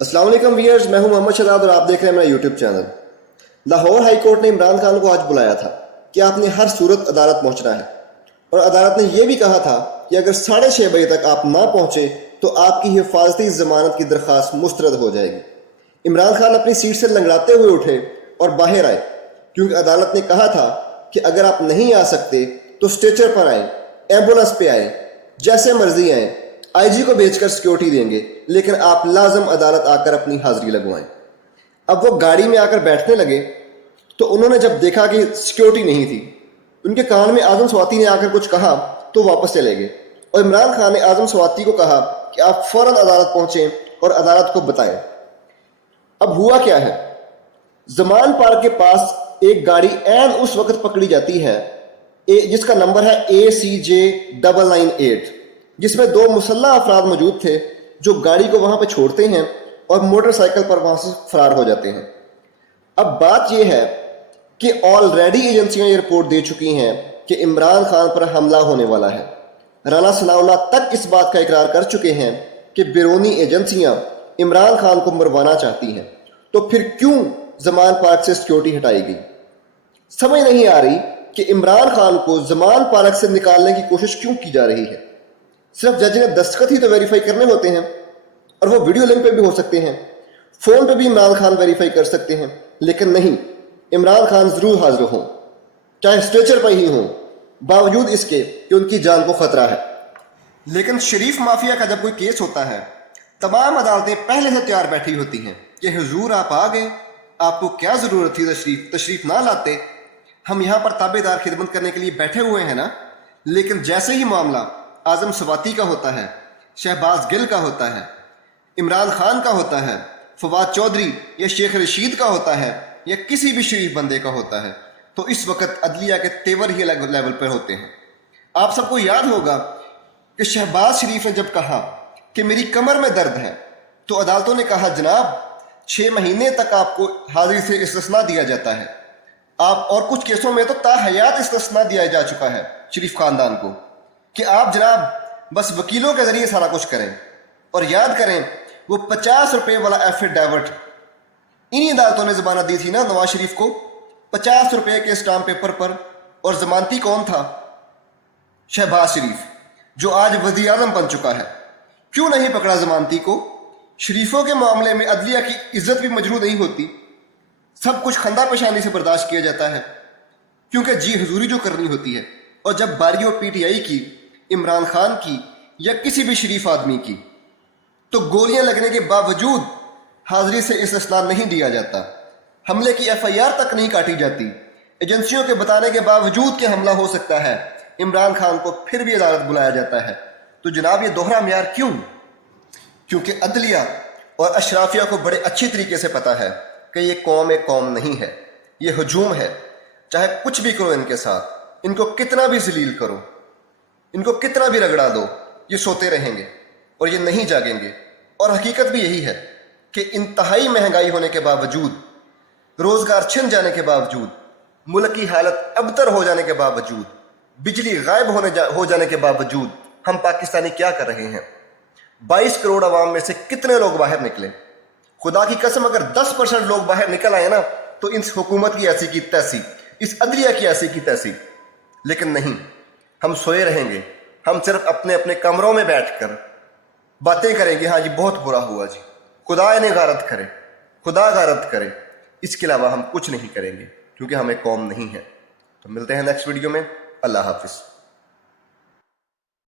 अस्सलाम वालेकुम व्यूअर्स, मैं हूं मोहम्मद शहजाद और आप देख रहे हैं मेरा YouTube channel. Lahore high court ने इमरान खान को आज बुलाया था कि आपने हर सूरत अदालत पहुंचना है, और अदालत ने यह भी कहा था कि अगर 6:30 बजे तक आप ना पहुंचे तो आपकी हिफाजती जमानत की दरख्वास्त मुस्तरद हो जाएगी। इमरान खान अपनी सीट से लंगड़ाते हुए उठे और बाहर आए, क्योंकि अदालत ने कहा था कि अगर आप नहीं आ सकते तो स्ट्रेचर पर आए, एम्बुलेंस पे आए, जैसे मर्जी आए, आईजी को भेजकर सिक्योरिटी देंगे, लेकिन आप लाजम अदालत आकर अपनी हाजिरी लगवाएं। अब वो गाड़ी में आकर बैठने लगे तो उन्होंने जब देखा कि सिक्योरिटी नहीं थी, उनके कान में आजम स्वाति ने आकर कुछ कहा तो वापस चले गए, और इमरान खान ने आजम स्वाति को कहा कि आप फौरन अदालत पहुंचें और अदालत को बताएं। अब हुआ क्या है, जमान पार्क के पास एक गाड़ी ऐन उस वक्त पकड़ी जाती है जिसका नंबर है ACJ998, जिसमें 2 मुसल्लह अफराद मौजूद थे जो गाड़ी को वहां पे छोड़ते हैं और मोटरसाइकिल पर वहां से फरार हो जाते हैं। अब बात यह है कि ऑलरेडी एजेंसियां ये रिपोर्ट दे चुकी हैं कि इमरान खान पर हमला होने वाला है। राना सनाउल्लाह तक इस बात का इकरार कर चुके हैं कि बैरूनी एजेंसियां इमरान खान को मरवाना चाहती हैं, तो फिर क्यों जमान पार्क से सिक्योरिटी हटाई गई? समझ नहीं आ रही कि इमरान खान को जमान पार्क से निकालने की कोशिश क्यों की जा रही है। सिर्फ जज ने दस्तखत ही तो वेरीफाई करने होते हैं, और वो वीडियो लिंक पे भी हो सकते हैं, फोन पे भी इमरान खान वेरीफाई कर सकते हैं, लेकिन नहीं, इमरान खान जरूर हाजिर हों, चाहे स्ट्रेचर पर ही हों, बावजूद इसके कि उनकी जान को खतरा है। लेकिन शरीफ माफिया का जब कोई केस होता है, तमाम अदालतें पहले से तैयार बैठी होती हैं कि हुजूर आप आ गए, आपको क्या जरूरत थी तशरीफ ना लाते, हम यहाँ पर ताबेदार खिदमत करने के लिए बैठे हुए हैं ना। लेकिन जैसे ही मामला आजम स्वाति का होता है, शहबाज गिल का होता है, इमरान खान का होता है, फवाद चौधरी या शेख रशीद का होता है, या किसी भी शरीफ बंदे का होता है, तो इस वक्त अदलिया के तेवर ही अलग लेवल पर होते हैं। आप सबको याद होगा कि शहबाज शरीफ ने जब कहा कि मेरी कमर में दर्द है, तो अदालतों ने कहा जनाब 6 महीने तक आपको हाजिरी से इस्तिस्ना दिया जाता है। आप और कुछ केसों में तो ताहयात इस्तिस्ना दिया जा चुका है शरीफ खानदान को कि आप जनाब बस वकीलों के जरिए सारा कुछ करें। और याद करें वो 50 रुपए वाला एफिडेविट इन्हीं अदालतों ने जमानत दी थी ना नवाज शरीफ को, 50 रुपए के स्टाम्प पेपर पर। और जमानती कौन था? शहबाज शरीफ, जो आज वज़ीर आज़म बन चुका है। क्यों नहीं पकड़ा जमानती को? शरीफों के मामले में अदलिया की इज्जत भी मजरू नहीं होती, सब कुछ खंदा पेशानी से बर्दाश्त किया जाता है, क्योंकि जी हुजूरी जो करनी होती है। और जब बारी हो PTI की, इमरान खान की, या किसी भी शरीफ आदमी की, तो गोलियां लगने के बावजूद हाजिरी से इस्तिस्ना नहीं दिया जाता, हमले की FIR तक नहीं काटी जाती, एजेंसियों के बताने के बावजूद कि हमला हो सकता है, इमरान खान को फिर भी अदालत बुलाया जाता है। तो जनाब ये दोहरा म्यार क्यों? क्योंकि अदलिया और अशराफिया को बड़े अच्छी तरीके से पता है कि ये कौम एक कौम नहीं है, ये हजूम है। चाहे कुछ भी करो इनके साथ, इनको कितना भी जलील करो, इनको कितना भी रगड़ा दो, ये सोते रहेंगे और ये नहीं जागेंगे। और हकीकत भी यही है कि इंतहाई महंगाई होने के बावजूद, रोजगार छिन जाने के बावजूद, मुल्क की हालत अबतर हो जाने के बावजूद, बिजली गायब हो जाने के बावजूद, हम पाकिस्तानी क्या कर रहे हैं? 22 करोड़ आवाम में से कितने लोग बाहर निकले? खुदा की कसम, अगर 10% लोग बाहर निकल आए ना, तो इस हुकूमत की ऐसी की तैसी, इस अदलिया की ऐसी की तैसी। लेकिन नहीं, हम सोए रहेंगे, हम सिर्फ अपने अपने कमरों में बैठकर बातें करेंगे, हाँ जी बहुत बुरा हुआ जी, खुदा इन्हें गारत करे, खुदा गारत करे। इसके अलावा हम कुछ नहीं करेंगे, क्योंकि हमें कौम नहीं है। तो मिलते हैं नेक्स्ट वीडियो में। अल्लाह हाफिज़।